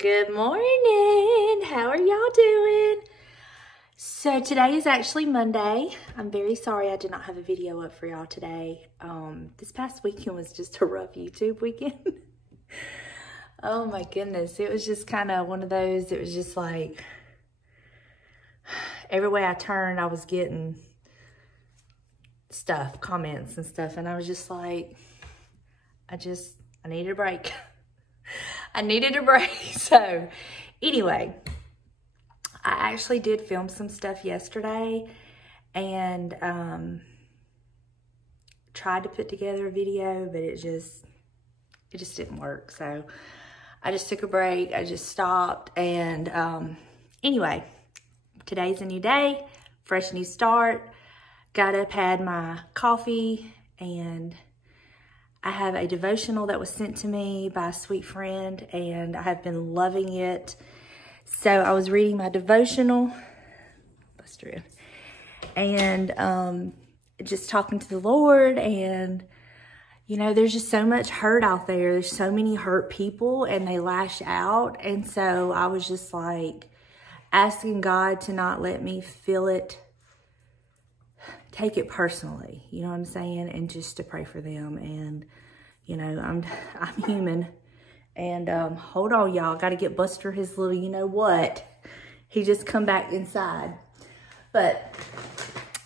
Good morning. How are y'all doing? So today is actually Monday. I'm very sorry I did not have a video up for y'all today. This past weekend was just a rough YouTube weekend. Oh my goodness. It was just kind of one of those, it was just like, every way I turned, I was getting stuff, comments and stuff. And I was just like, I needed a break. I needed a break. So anyway, I actually did film some stuff yesterday and tried to put together a video, but it just didn't work. So I just took a break. I just stopped. And anyway, today's a new day, fresh new start. Got up, had my coffee, and I have a devotional that was sent to me by a sweet friend, and I have been loving it. So I was reading my devotional, and just talking to the Lord. And, you know, there's just so much hurt out there. There's so many hurt people, and they lash out. And so I was just like asking God to not let me feel it, take it personally, you know what I'm saying? And just to pray for them. And, you know, I'm human. And hold on, y'all. Got to get Buster his little, you know what? He just come back inside. But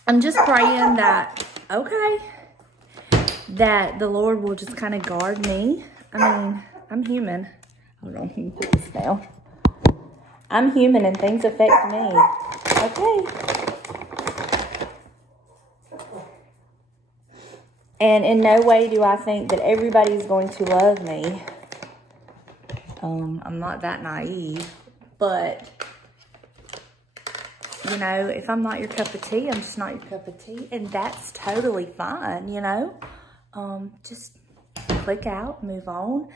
I'm just praying that, okay, that the Lord will just kind of guard me. I mean, I'm human. Hold on, let me put this down. I'm human and things affect me. Okay. And in no way do I think that everybody's going to love me. I'm not that naive, but, you know, if I'm not your cup of tea, I'm just not your cup of tea, and that's totally fine, you know. Just click out, move on.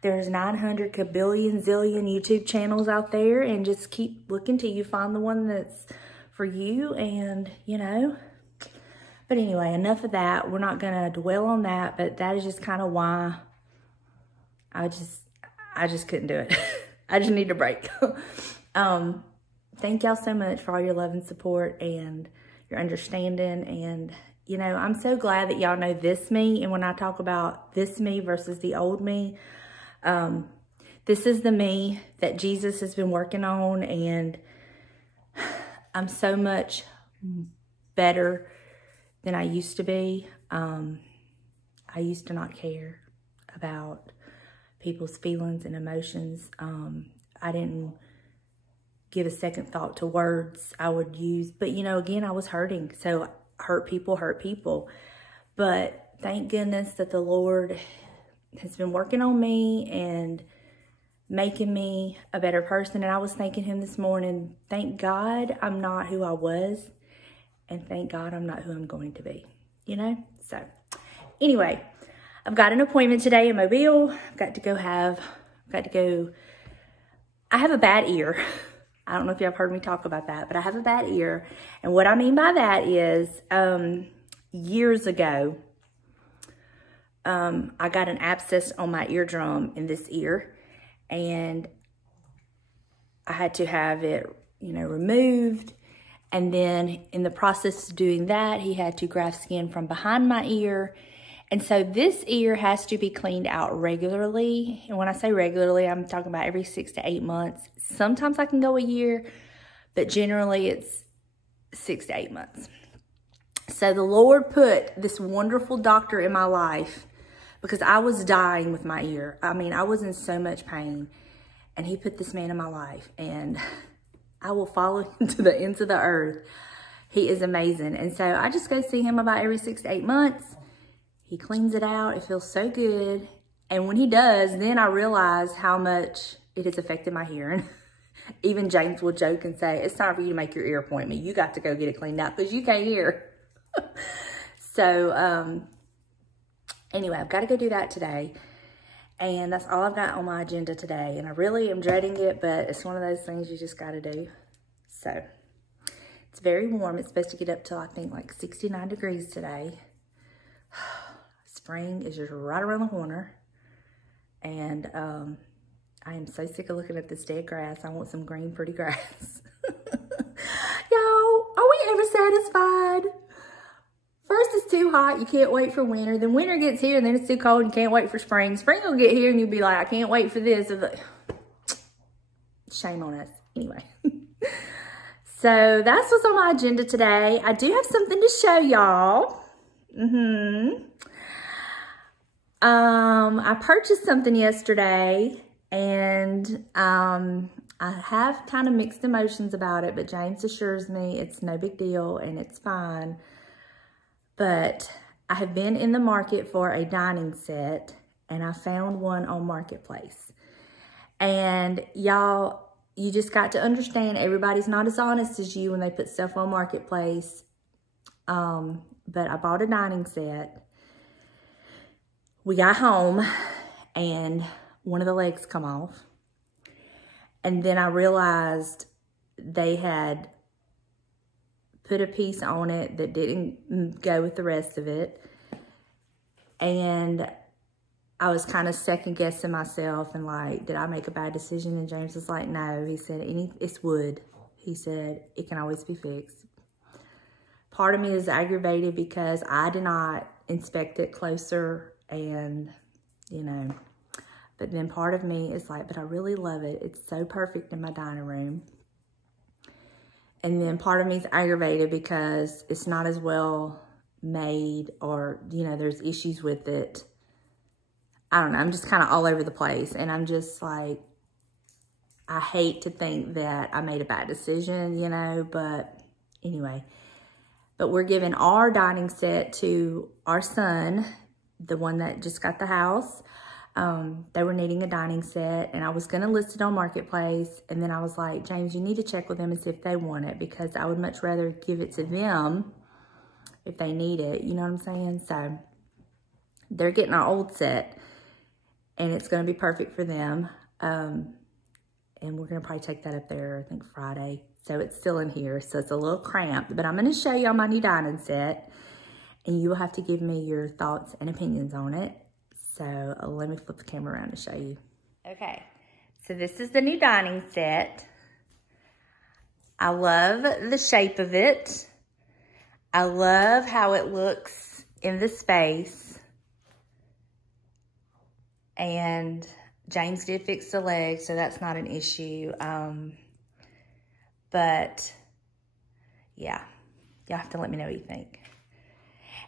There's 900 kabillion zillion YouTube channels out there, and just keep looking till you find the one that's for you, and, you know. But anyway, enough of that. We're not going to dwell on that, but that is just kind of why I just couldn't do it. I just need a break. Thank y'all so much for all your love and support and your understanding. And, you know, I'm so glad that y'all know this me. And when I talk about this me versus the old me, this is the me that Jesus has been working on. And I'm so much better than I used to be. I used to not care about people's feelings and emotions. I didn't give a second thought to words I would use. But, you know, again, I was hurting. So hurt people. But thank goodness that the Lord has been working on me and making me a better person. And I was thanking him this morning, thank God I'm not who I was. And thank God I'm not who I'm going to be, you know? So anyway, I've got an appointment today in Mobile. I have a bad ear. I don't know if y'all have heard me talk about that, but I have a bad ear. And what I mean by that is years ago, I got an abscess on my eardrum in this ear, and I had to have it, you know, removed. And then in the process of doing that, he had to graft skin from behind my ear. And so this ear has to be cleaned out regularly. And when I say regularly, I'm talking about every 6 to 8 months. Sometimes I can go a year, but generally it's 6 to 8 months. So the Lord put this wonderful doctor in my life because I was dying with my ear. I mean, I was in so much pain. And he put this man in my life, and I will follow him to the ends of the earth. He is amazing. And so I just go see him about every 6 to 8 months. He cleans it out. It feels so good. And when he does, then I realize how much it has affected my hearing. Even James will joke and say, it's time for you to make your ear appointment. You got to go get it cleaned out because you can't hear. So anyway, I've got to go do that today. And that's all I've got on my agenda today. And I really am dreading it, but it's one of those things you just got to do. So it's very warm. It's supposed to get up to, I think, like 69 degrees today. Spring is just right around the corner. And I am so sick of looking at this dead grass. I want some green, pretty grass. Y'all, are we ever satisfied? First it's too hot, you can't wait for winter. Then winter gets here and then it's too cold and you can't wait for spring. Spring will get here and you'll be like, I can't wait for this. Shame on us. Anyway. So that's what's on my agenda today. I do have something to show y'all. I purchased something yesterday and I have kind of mixed emotions about it, but James assures me it's no big deal and it's fine. But I have been in the market for a dining set and I found one on Marketplace. And y'all, you just got to understand everybody's not as honest as you when they put stuff on Marketplace. But I bought a dining set. We got home and one of the legs come off. And then I realized they had put a piece on it that didn't go with the rest of it. And I was kind of second guessing myself and like, did I make a bad decision? And James was like, no. He said, it's wood. He said, it can always be fixed. Part of me is aggravated because I did not inspect it closer and, you know, but then part of me is like, but I really love it. It's so perfect in my dining room. And then part of me is aggravated because it's not as well made or, you know, there's issues with it. I don't know. I'm just kind of all over the place. And I'm just like, I hate to think that I made a bad decision, you know, but anyway. But we're giving our dining set to our son, the one that just got the house. They were needing a dining set and I was going to list it on Marketplace. And then I was like, James, you need to check with them and see if they want it because I would much rather give it to them if they need it. You know what I'm saying? So they're getting our old set and it's going to be perfect for them. And we're going to probably take that up there, I think Friday. So it's still in here. So it's a little cramped, but I'm going to show y'all my new dining set and you will have to give me your thoughts and opinions on it. So let me flip the camera around to show you. Okay, so this is the new dining set. I love the shape of it. I love how it looks in the space. And James did fix the legs, so that's not an issue. But yeah, y'all have to let me know what you think.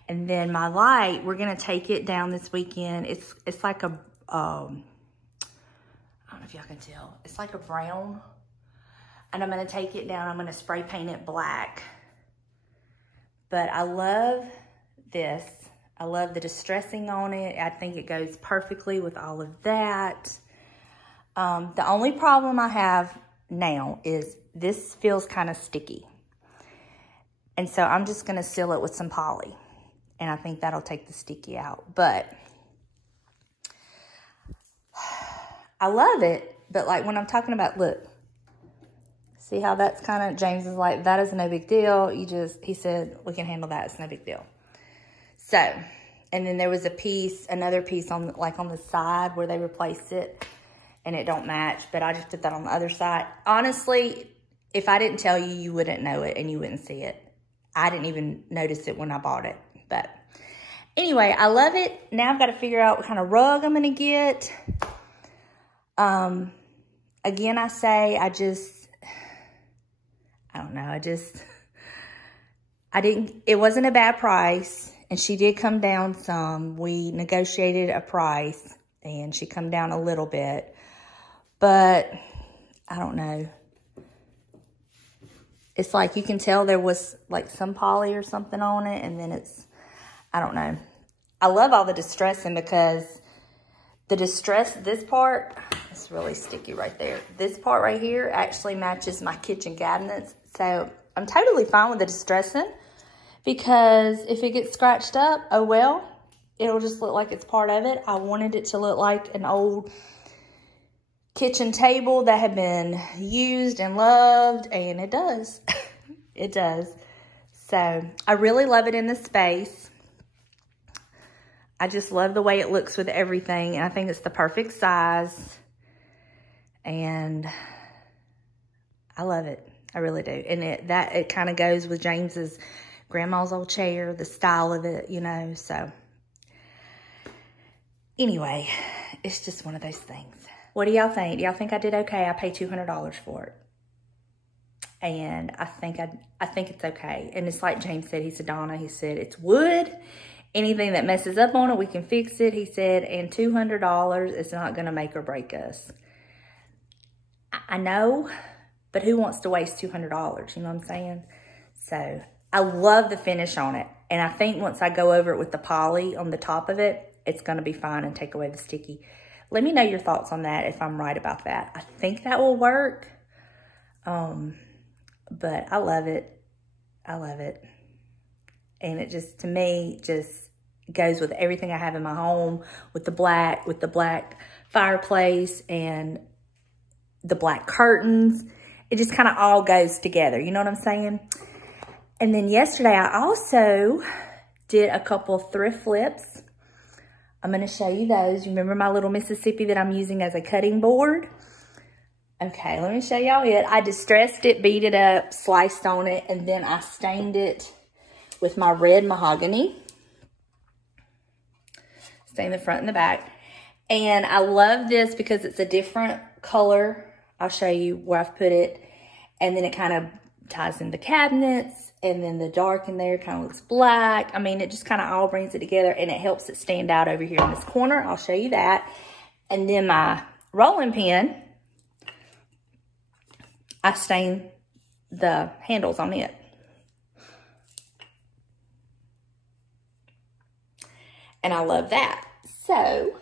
And then my light, we're gonna take it down this weekend. It's like a, I don't know if y'all can tell. It's like a brown. And I'm gonna take it down, I'm gonna spray paint it black. But I love this. I love the distressing on it. I think it goes perfectly with all of that. The only problem I have now is this feels kind of sticky. And so I'm just gonna seal it with some poly. And I think that'll take the sticky out. But I love it. But like when I'm talking about, look. See how that's kind of, James is like, that is no big deal. He said, we can handle that. It's no big deal. So, and then there was another piece on the side where they replaced it. And it don't match. But I just put that on the other side. Honestly, if I didn't tell you, you wouldn't know it and you wouldn't see it. I didn't even notice it when I bought it. But anyway, I love it. Now I've got to figure out what kind of rug I'm going to get. Again, I say, I don't know. It wasn't a bad price. And she did come down some. We negotiated a price and she come down a little bit. But I don't know. It's like you can tell there was like some poly or something on it. And then I don't know. I love all the distressing because the distress, this part, it's really sticky right there. This part right here actually matches my kitchen cabinets. So I'm totally fine with the distressing because if it gets scratched up, oh well, it'll just look like it's part of it. I wanted it to look like an old kitchen table that had been used and loved, and it does. It does. So I really love it in the space. I just love the way it looks with everything, and I think it's the perfect size. and I love it. I really do. And it kind of goes with James's grandma's old chair, the style of it, you know. So anyway, it's just one of those things. What do y'all think? Do y'all think I did okay? I paid $200 for it. And I think it's okay. And it's like James said, he said, Donna, he said, it's wood. Anything that messes up on it, we can fix it. He said, and $200 is not going to make or break us. I know, but who wants to waste $200? You know what I'm saying? So I love the finish on it. And I think once I go over it with the poly on the top of it, it's going to be fine and take away the sticky. Let me know your thoughts on that if I'm right about that. I think that will work. But I love it. I love it. And it just, to me, just goes with everything I have in my home, with the black fireplace and the black curtains. It just kind of all goes together. You know what I'm saying? And then yesterday, I also did a couple thrift flips. I'm going to show you those. You remember my little Mississippi that I'm using as a cutting board? Okay, let me show y'all it. I distressed it, beat it up, sliced on it, and then I stained it with my red mahogany. Stain the front and the back. And I love this because it's a different color. I'll show you where I've put it. And then it kind of ties in the cabinets. And then the dark in there kind of looks black. I mean, it just kind of all brings it together. And it helps it stand out over here in this corner. I'll show you that. And then my rolling pin, I stained the handles on it. And I love that. So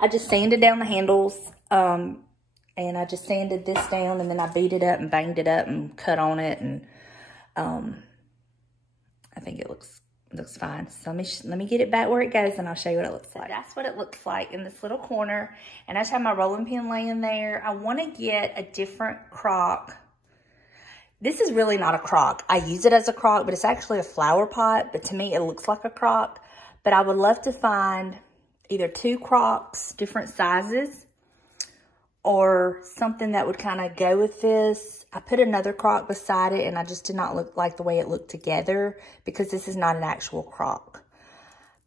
I just sanded down the handles, and I just sanded this down, and then I beat it up and banged it up and cut on it, and I think it looks fine. So let me get it back where it goes, and I'll show you what it looks like. That's what it looks like in this little corner. And I just have my rolling pin laying there. I want to get a different crock. This is really not a crock. I use it as a crock, but it's actually a flower pot. But to me, it looks like a crock. But I would love to find either 2 crocks, different sizes, or something that would kind of go with this. I put another crock beside it, and I just did not look like the way it looked together because this is not an actual crock.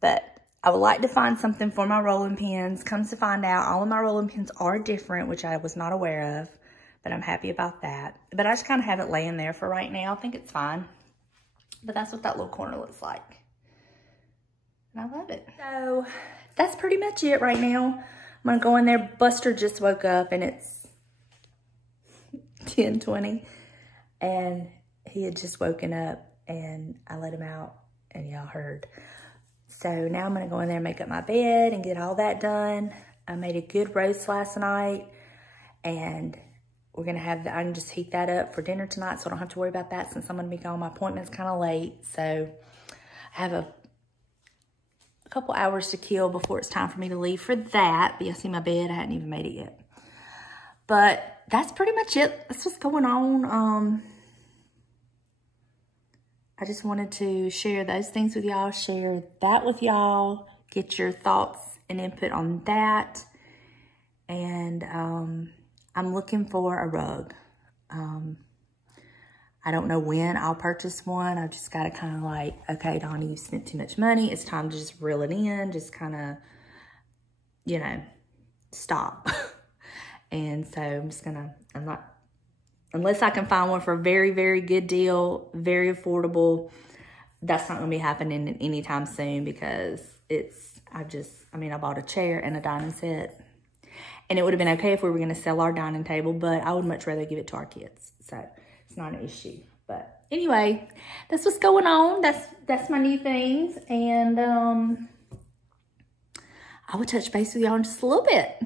But I would like to find something for my rolling pins. Comes to find out, all of my rolling pins are different, which I was not aware of. But I'm happy about that. But I just kind of have it laying there for right now. I think it's fine. But that's what that little corner looks like. And I love it. So that's pretty much it right now. I'm going to go in there. Buster just woke up and it's 10:20. And he had just woken up and I let him out and y'all heard. So now I'm going to go in there and make up my bed and get all that done. I made a good roast last night. And we're going to have, I can just heat that up for dinner tonight so I don't have to worry about that since I'm going to be gone. My appointment's kind of late. So I have a couple hours to kill before it's time for me to leave for that. But you'll see my bed. I hadn't even made it yet. But that's pretty much it. That's what's going on. I just wanted to share those things with y'all. Share that with y'all. Get your thoughts and input on that. And I'm looking for a rug. I don't know when I'll purchase one. I've just got to kind of like, okay, Donna, you spent too much money. It's time to just reel it in. Just kind of, you know, stop. And so I'm just going to, I'm not, unless I can find one for a very, very good deal, very affordable, that's not going to be happening anytime soon because it's, I bought a chair and a dining set. And it would have been okay if we were going to sell our dining table, but I would much rather give it to our kids. So it's not an issue. But anyway, that's what's going on. That's my new things. And I will touch base with y'all in just a little bit.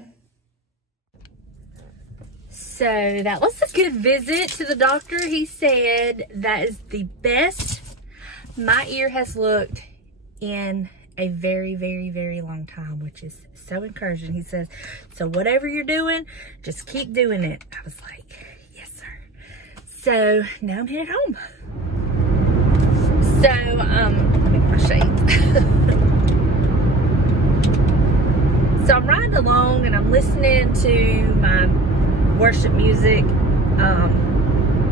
So that was a good visit to the doctor. He said that is the best my ear has looked in a very, very, very long time, which is so encouraging. He says, so whatever you're doing, just keep doing it. I was like, yes, sir. So now I'm headed home. So, let me get my shades. So I'm riding along and I'm listening to my worship music.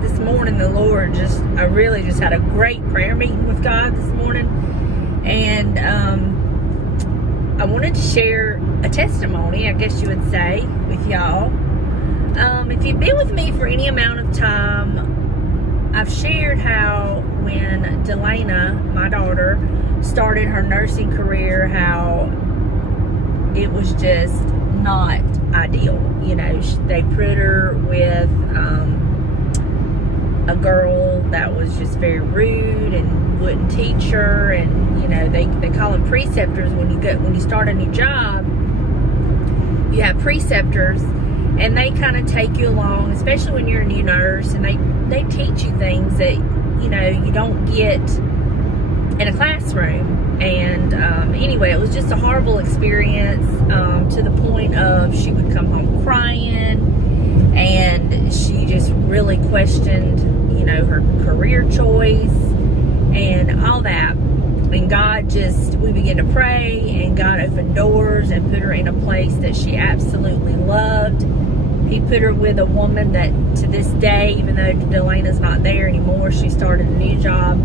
This morning the Lord I really just had a great prayer meeting with God this morning, and I wanted to share a testimony, I guess you would say, with y'all. If you've been with me for any amount of time, I've shared how when Donna, my daughter, started her nursing career, how it was just not ideal. You know, they put her with a girl that was just very rude and wouldn't teach her, and you know, they call them preceptors. When you start a new job, you have preceptors, and they kind of take you along, especially when you're a new nurse, and they teach you things that, you know, you don't get in a classroom. And anyway, it was just a horrible experience, to the point of she would come home crying, and she just really questioned, you know, her career choice and all that. And God we began to pray, and God opened doors and put her in a place that she absolutely loved. He put her with a woman that to this day, even though Delana's not there anymore, she started a new job.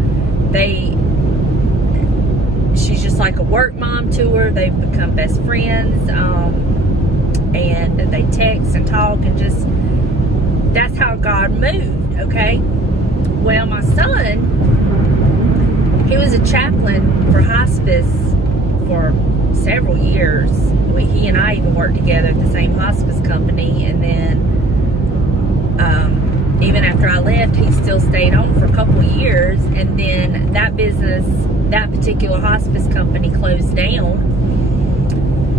She's just like a work mom to her. They've become best friends, and they text and talk, and just, that's how God moved, okay? Well, my son, he was a chaplain for hospice for several years. He and I even worked together at the same hospice company, and then even after I left, he still stayed on for a couple of years, and then that business, that particular hospice company, closed down,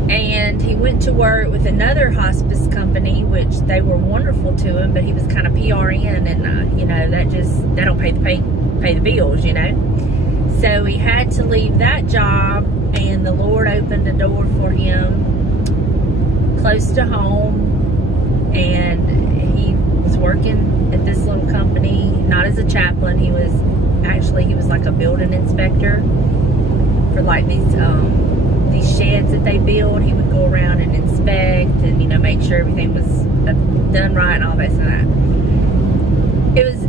and he went to work with another hospice company, which they were wonderful to him, but he was kind of PRN, and you know, that don't pay the bills, you know. So he had to leave that job, and the Lord opened a door for him close to home, and he was working at this little company, not as a chaplain. He was like a building inspector for like these sheds that they build. He would go around and inspect, and you know, make sure everything was done right and all this and that. It was,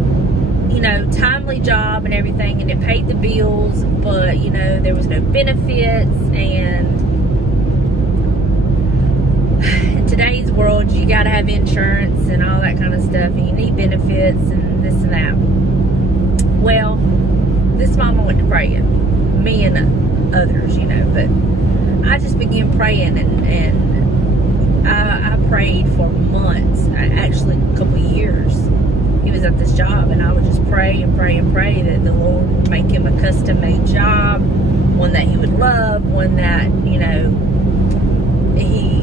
you know, timely job and everything, and it paid the bills, but you know, there was no benefits. And in today's world, you gotta have insurance and all that kind of stuff, and you need benefits and this and that. Well, this mama went to praying, me and others, you know, but I just began praying, and I prayed for months, actually a couple of years. He was at this job, and I would just pray and pray and pray that the Lord would make him a custom-made job, one that he would love, one that, you know, he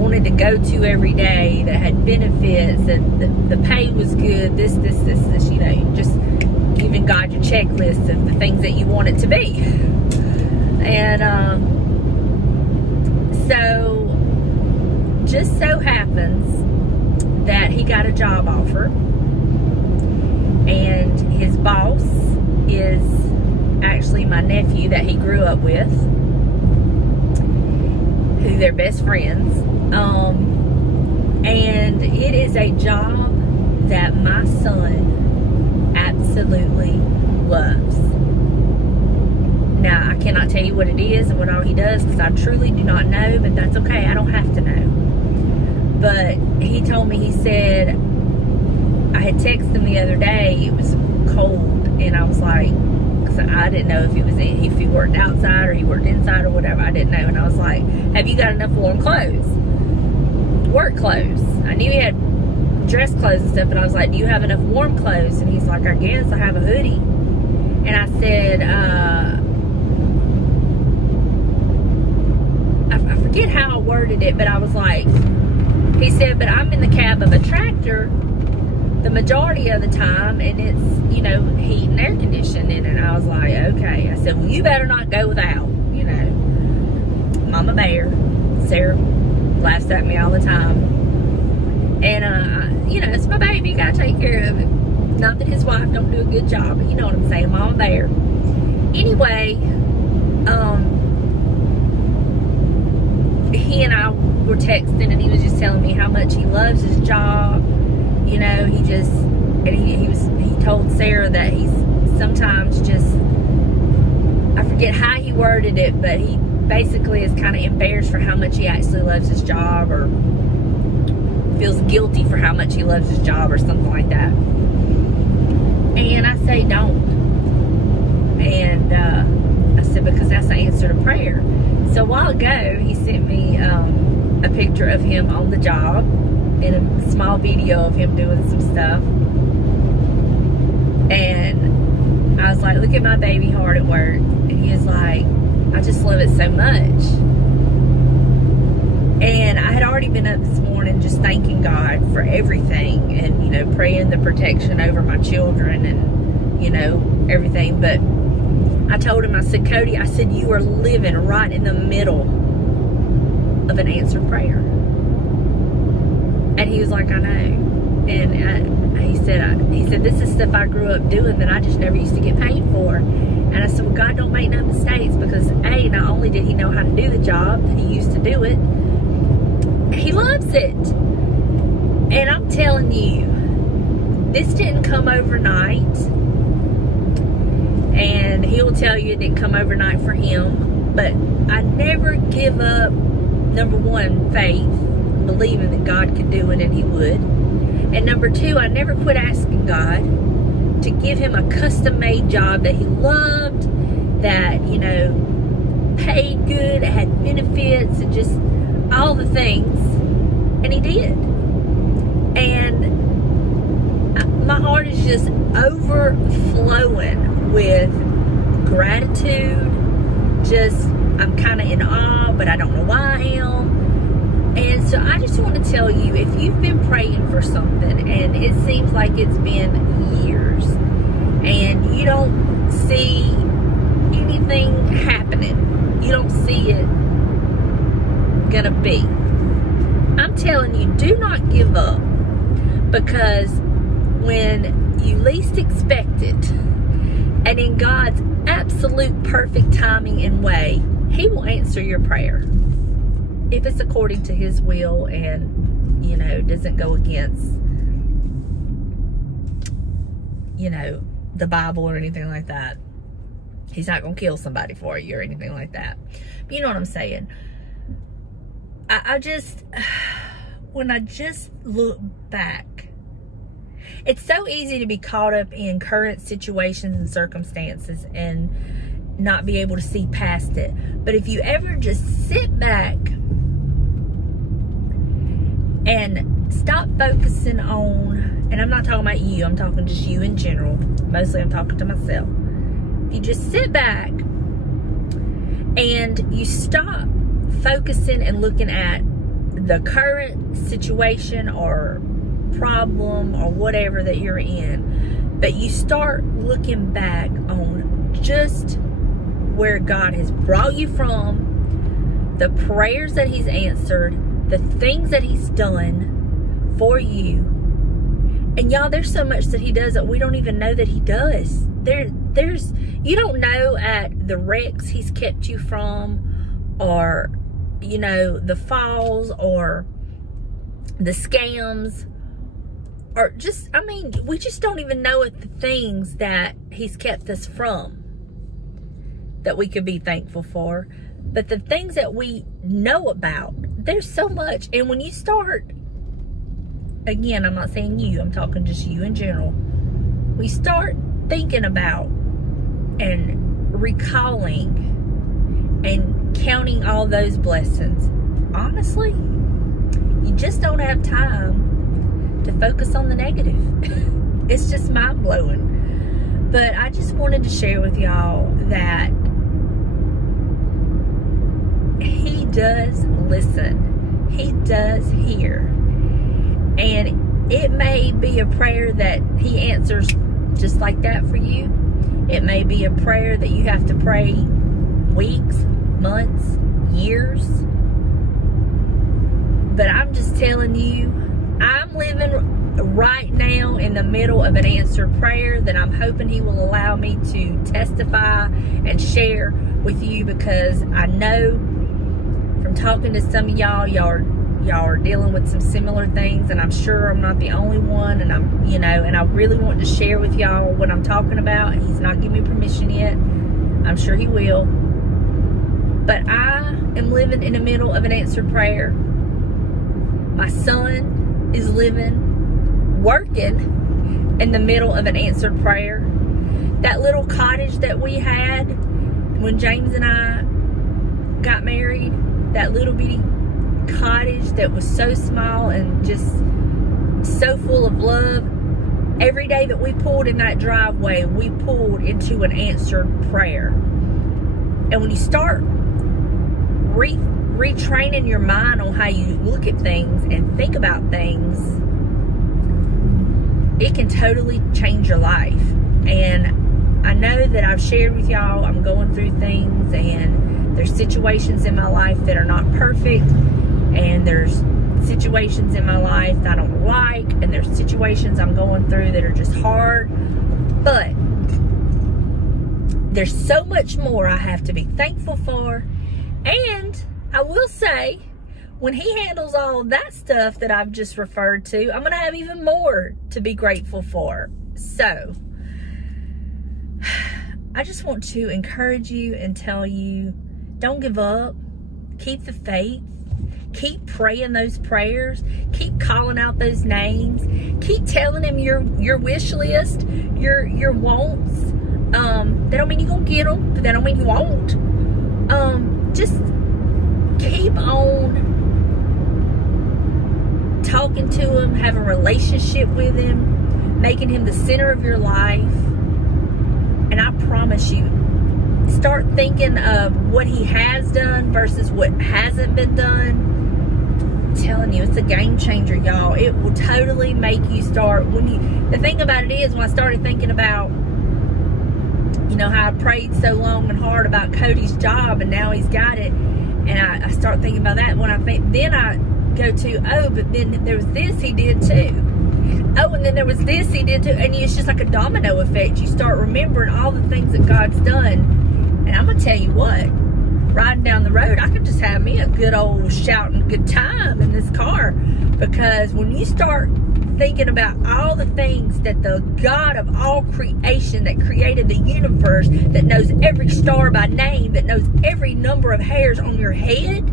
wanted to go to every day, that had benefits, and the pay was good, this, you know, just giving God your checklist of the things that you want it to be. And so just so happens that he got a job offer, and his boss is actually my nephew that he grew up with, who they're best friends. And it is a job that my son absolutely loves. Now, I cannot tell you what it is and what all he does, because I truly do not know, but that's okay. I don't have to know. But he told me, he said, I had texted him the other day, it was cold, and I was like, because I didn't know if he worked outside or he worked inside or whatever, I didn't know. And I was like, have you got enough warm clothes? Work clothes. I knew he had dress clothes and stuff, but I was like, do you have enough warm clothes? And he's like, I guess I have a hoodie. And I said, I forget how I worded it, but I was like, he said, but I'm in the cab of a tractor the majority of the time, and it's, you know, heat and air conditioning. And I was like, okay. I said, well, you better not go without, you know. Mama Bear, Sarah laughs at me all the time. And, you know, it's my baby, you gotta take care of it. Not that his wife don't do a good job, but you know what I'm saying, Mama Bear. Anyway, he and I were texting, and he was just telling me how much he loves his job. You know, he told Sarah that he's sometimes just, I forget how he worded it, but he basically is kind of embarrassed for how much he actually loves his job, or feels guilty for how much he loves his job, or something like that. And I say, don't. And I said, because that's the answer to prayer. So a while ago, he sent me a picture of him on the job and a small video of him doing some stuff. And I was like, look at my baby heart at work. And he was like, I just love it so much. And I had already been up this morning just thanking God for everything, and, you know, praying the protection over my children and, you know, everything. But I told him, I said, Cody, I said, you are living right in the middle of an answered prayer. And he was like, I know. And he said, this is stuff I grew up doing that I just never used to get paid for. And I said, well, God don't make no mistakes, because A, not only did he know how to do the job, he used to do it, he loves it. And I'm telling you, this didn't come overnight. And he'll tell you it didn't come overnight for him. But I never give up, number one, faith, believing that God could do it, and he would. And number two, I never quit asking God to give him a custom-made job that he loved, that, you know, paid good, that had benefits, and just all the things. And he did. And my heart is just overflowing with gratitude. Just, I'm kind of in awe, but I don't know why I am. And so I just want to tell you, if you've been praying for something and it seems like it's been years and you don't see anything happening, you don't see it gonna be, I'm telling you, do not give up, because when you least expect it, and in God's absolute perfect timing and way, he will answer your prayer. If it's according to his will and, you know, doesn't go against, you know, the Bible or anything like that. He's not going to kill somebody for you or anything like that. But you know what I'm saying? When I just look back, it's so easy to be caught up in current situations and circumstances and not be able to see past it. But if you ever just sit back and stop focusing on, and I'm not talking about you, I'm talking just you in general. Mostly I'm talking to myself. You just sit back and you stop focusing and looking at the current situation or problem or whatever that you're in, but you start looking back on just where God has brought you from, the prayers that he's answered, the things that he's done for you. And y'all, there's so much that he does that we don't even know that he does. There's you don't know at the wrecks he's kept you from, or, you know, the falls, or the scams, or just, I mean, we just don't even know the things that he's kept us from that we could be thankful for. But the things that we know about, there's so much. And when you start, again, I'm not saying you, I'm talking just you in general. We start thinking about and recalling and counting all those blessings. Honestly, you just don't have time to focus on the negative. It's just mind-blowing. But I just wanted to share with y'all that he does listen. He does hear. And it may be a prayer that he answers just like that for you. It may be a prayer that you have to pray weeks, months, years. But I'm just telling you, I'm living right now in the middle of an answered prayer that I'm hoping he will allow me to testify and share with you, because I know from talking to some of y'all, y'all are y'all are dealing with some similar things, and I'm sure I'm not the only one, and I'm, you know, and I really want to share with y'all what I'm talking about. He's not giving me permission yet. I'm sure he will. But I am living in the middle of an answered prayer. My son is working in the middle of an answered prayer. That little cottage that we had when James and I got married, that little bitty cottage that was so small and just so full of love, every day that we pulled in that driveway, we pulled into an answered prayer. And when you start retraining your mind on how you look at things and think about things, it can totally change your life. And I know that I've shared with y'all, I'm going through things, and there's situations in my life that are not perfect, and there's situations in my life that I don't like, and there's situations I'm going through that are just hard. But there's so much more I have to be thankful for. And I will say, when he handles all that stuff that I've just referred to, I'm going to have even more to be grateful for. So I just want to encourage you and tell you, don't give up. Keep the faith. Keep praying those prayers. Keep calling out those names. Keep telling him your wish list, your wants. That don't mean you're going to get them, but that don't mean you won't. Just keep on talking to him, have a relationship with him, making him the center of your life. And I promise you, start thinking of what he has done versus what hasn't been done. I'm telling you, it's a game changer, y'all. It will totally make you start. The thing about it is, when I started thinking about, you know, how I prayed so long and hard about Cody's job, and now he's got it, and I start thinking about that. When I think, then I go to, oh, but then there was this he did too. Oh, and then there was this he did too. And it's just like a domino effect. You start remembering all the things that God's done. And I'm going to tell you what, riding down the road, I could just have me a good old shouting good time in this car. Because when you start thinking about all the things that the God of all creation, that created the universe, that knows every star by name, that knows every number of hairs on your head,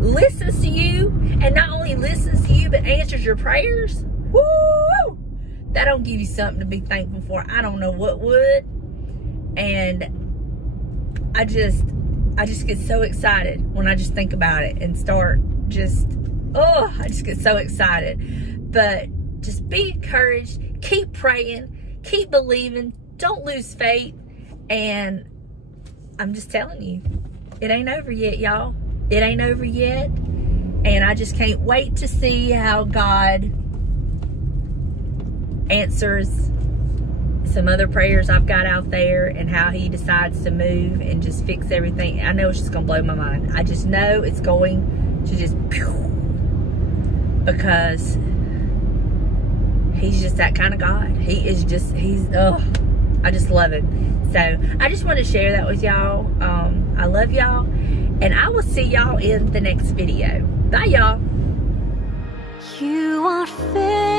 listens to you, and not only listens to you, but answers your prayers, woo! That don't give you something to be thankful for. I don't know what would. And I just get so excited when I just think about it and start just, oh, I just get so excited. But just be encouraged, keep praying, keep believing, don't lose faith. And I'm just telling you, it ain't over yet, y'all. It ain't over yet. And I just can't wait to see how God answers some other prayers I've got out there, and how he decides to move and just fix everything. I know it's just gonna blow my mind. I just know it's going to just, because he's just that kind of God. He is just, oh, I just love him. So I just want to share that with y'all. I love y'all, and I will see y'all in the next video. Bye, y'all. You are fair.